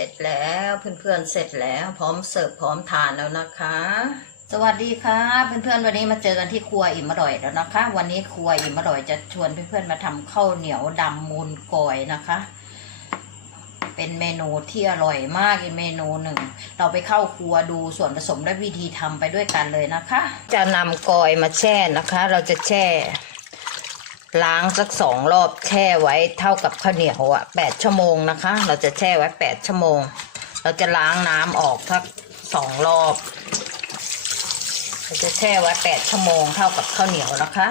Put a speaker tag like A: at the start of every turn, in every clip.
A: เสร็จแล้วเพื่อนๆเสร็จแล้วพร้อมเสิร์ฟพร้อมทานแล้วนะคะ สวัสดีค่ะเพื่อนๆวันนี้มาเจอกันที่ครัวอิ่มอร่อยแล้วนะคะ วันนี้ครัวอิ่มอร่อยจะชวนเพื่อนๆมาทำข้าวเหนียวดำมูลกอยนะคะ เป็นเมนูที่อร่อยมากอีกเมนูหนึ่ง เราไปเข้าครัวดูส่วนผสมและวิธีทำไปด้วยกันเลยนะคะ จะนำกอยมาแช่นะคะ เราจะแช่ ล้างสักสองรอบแช่ไว้เท่ากับข้าวเหนียวอะแปดชั่วโมงนะคะ เราจะแช่ไว้แปดชั่วโมง เราจะล้างน้ำออกสักสองรอบ เราจะแช่ไว้แปดชั่วโมงเท่ากับข้าวเหนียวนะคะ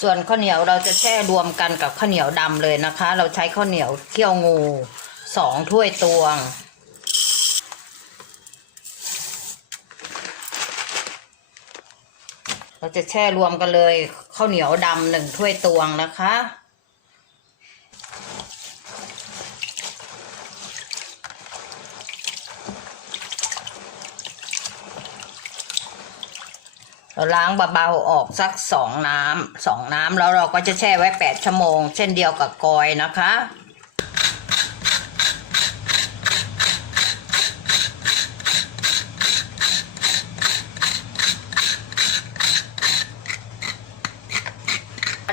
A: ส่วนข้าวเหนียวเราจะแช่รวมกันกับข้าวเหนียวดำเลยนะคะ เราใช้ข้าวเหนียวเคี่ยวงูสองถ้วยตวง เราจะแช่รวมกันเลยข้าวเหนียวดำหนึ่งถ้วยตวงนะคะ เราล้างเบาๆออกสักสองน้ำสองน้ำแล้วเราก็จะแช่ไว้แปดชั่วโมง เช่นเดียวกับกอยนะคะ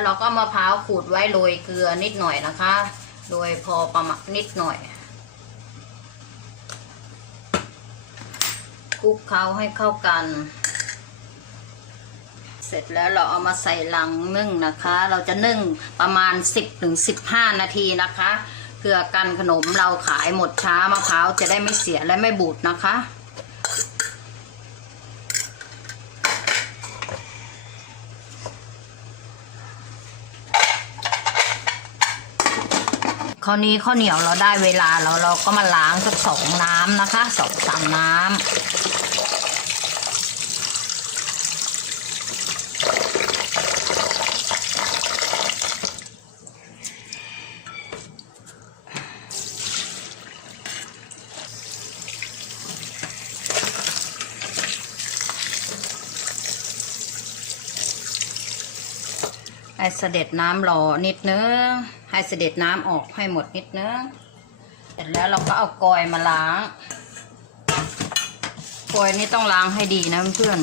A: เราก็มะพร้าวขูดไว้โรยเกลือนิดหน่อยนะคะโดยพอประมาณนิดหน่อยคลุกเคล้าให้เข้ากัน เสร็จแล้วเราเอามาใส่ลังนึ่งนะคะ เราจะนึ่งประมาณ 10ถึง15 นาทีนะคะเพื่อกันขนมเราขายหมดช้ามะพร้าวจะได้ไม่เสียและไม่บูดนะคะ คราวนี้ข้าวเหนียวเราได้เวลาแล้วเราก็มาล้างสักสองน้ำนะคะสองสามน้ำให้เสด็จน้ำรอนิดนึง ให้เสด็จน้ำออกให้หมดนิดนึง เสร็จแล้วเราก็เอากอยมาล้าง กอยนี่ต้องล้างให้ดีนะเพื่อน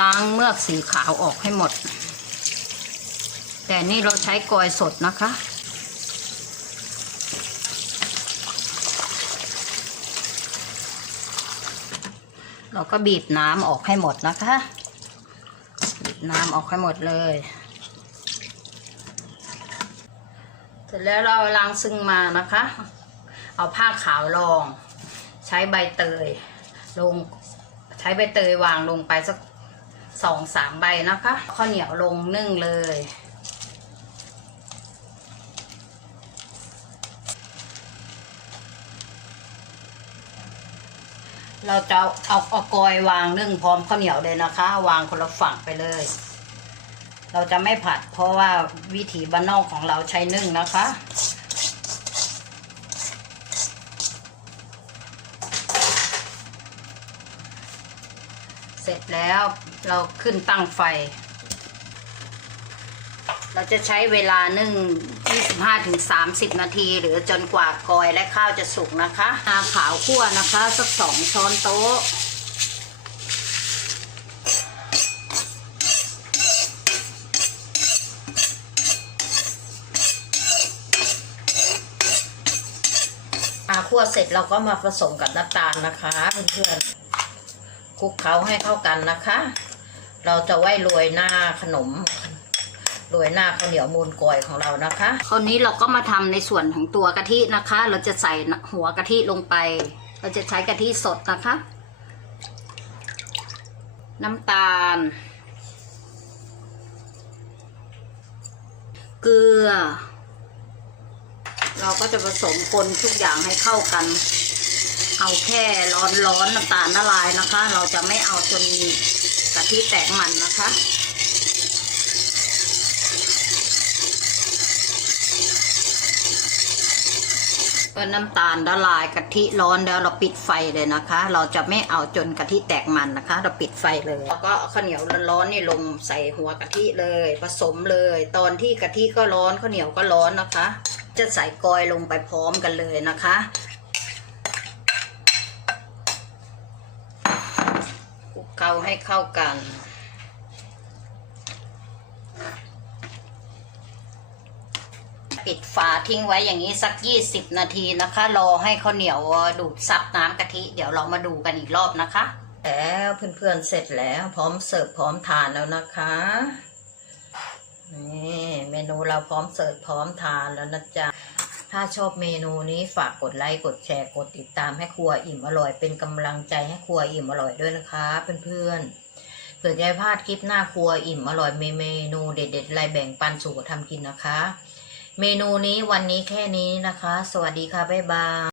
A: ล้างเมือกสีขาวออกให้หมด แต่นี่เราใช้กอยสดนะคะเราก็บีบน้ำออกให้หมดนะคะ บีบน้ำออกให้หมดเลย เส ร็จแล้วเราล้างซึ่งมานะคะ เอาผ้าขาวรอง ใช้ใบเตย ลงใช้ใบเตยวางลงไปสักสองสามใบนะคะข้าวเหนียวลงนึ่งเลย เราจะเอาเอากอยวางนึ่งพร้อมข้าวเหนียวเลยนะคะ วางคนละฝั่งไปเลย เราจะไม่ผัด เพราะว่าวิถีบ้านนอกของเราใช้นึ่งนะคะ เสร็จแล้วเราขึ้นตั้งไฟ เราจะใช้เวลานึ่ง 25-30 นาที หรือจนกว่ากอยและข้าวจะสุกนะคะอาขาวคั่วนะคะ สักสองช้อนโต๊ะาคั่วเสร็จเราก็มาผสมกับน้ำตาลนะคะเพื่อนๆคลุกเคล้าให้เข้ากันนะคะ เราจะไว้โรยหน้าขนมโรยหน้าข้าวเหนียวมูลกอยของเรานะคะคราวนี้เราก็มาทำในส่วนของตัวกะทินะคะ เราจะใส่หัวกะทิลงไป เราจะใช้กะทิสดนะคะ น้ำตาล เกลือ เราก็จะผสมคนทุกอย่างให้เข้ากัน เอาแค่ร้อนร้อนๆน้ำตาลละลายนะคะ เราจะไม่เอาจนกะทิแตกมันนะคะเมื่อน้ำตาลละลายกะทิร้อนแล้วเราปิดไฟเลยนะคะ เราจะไม่เอาจนกะทิแตกมันนะคะ เราปิดไฟเลยแล้วก็ข้าวเหนียวร้อนๆนี่ลงใส่หัวกะทิเลย ผสมเลย ตอนที่กะทิก็ร้อนข้าวเหนียวก็ร้อนนะคะ จะใส่กอยลงไปพร้อมกันเลยนะคะ คลุกเคล้าให้เข้ากันปิดฝาทิ้งไว้อย่างนี้สัก 20 นาทีนะคะ รอให้ข้าวเหนียวดูดซับน้ำกะทิ เดี๋ยวเรามาดูกันอีกรอบนะคะ แล้วเพื่อนๆเสร็จแล้วพร้อมเสิร์ฟพร้อมทานแล้วนะคะ เมนูเราพร้อมเสิร์ฟพร้อมทานแล้วนะจ๊ะ ถ้าชอบเมนูนี้ฝากกดไลค์กดแชร์กดติดตามให้ครัวอิ่มอร่อย เป็นกำลังใจให้ครัวอิ่มอร่อยด้วยนะคะเพื่อนๆเผื่อจะพลาดคลิปหน้าครัวอิ่มอร่อยมีเมนูเด็ดๆไรแบ่งปันสู่ทำกินนะคะ เมนูนี้วันนี้แค่นี้นะคะ สวัสดีค่ะบ๊ายบาย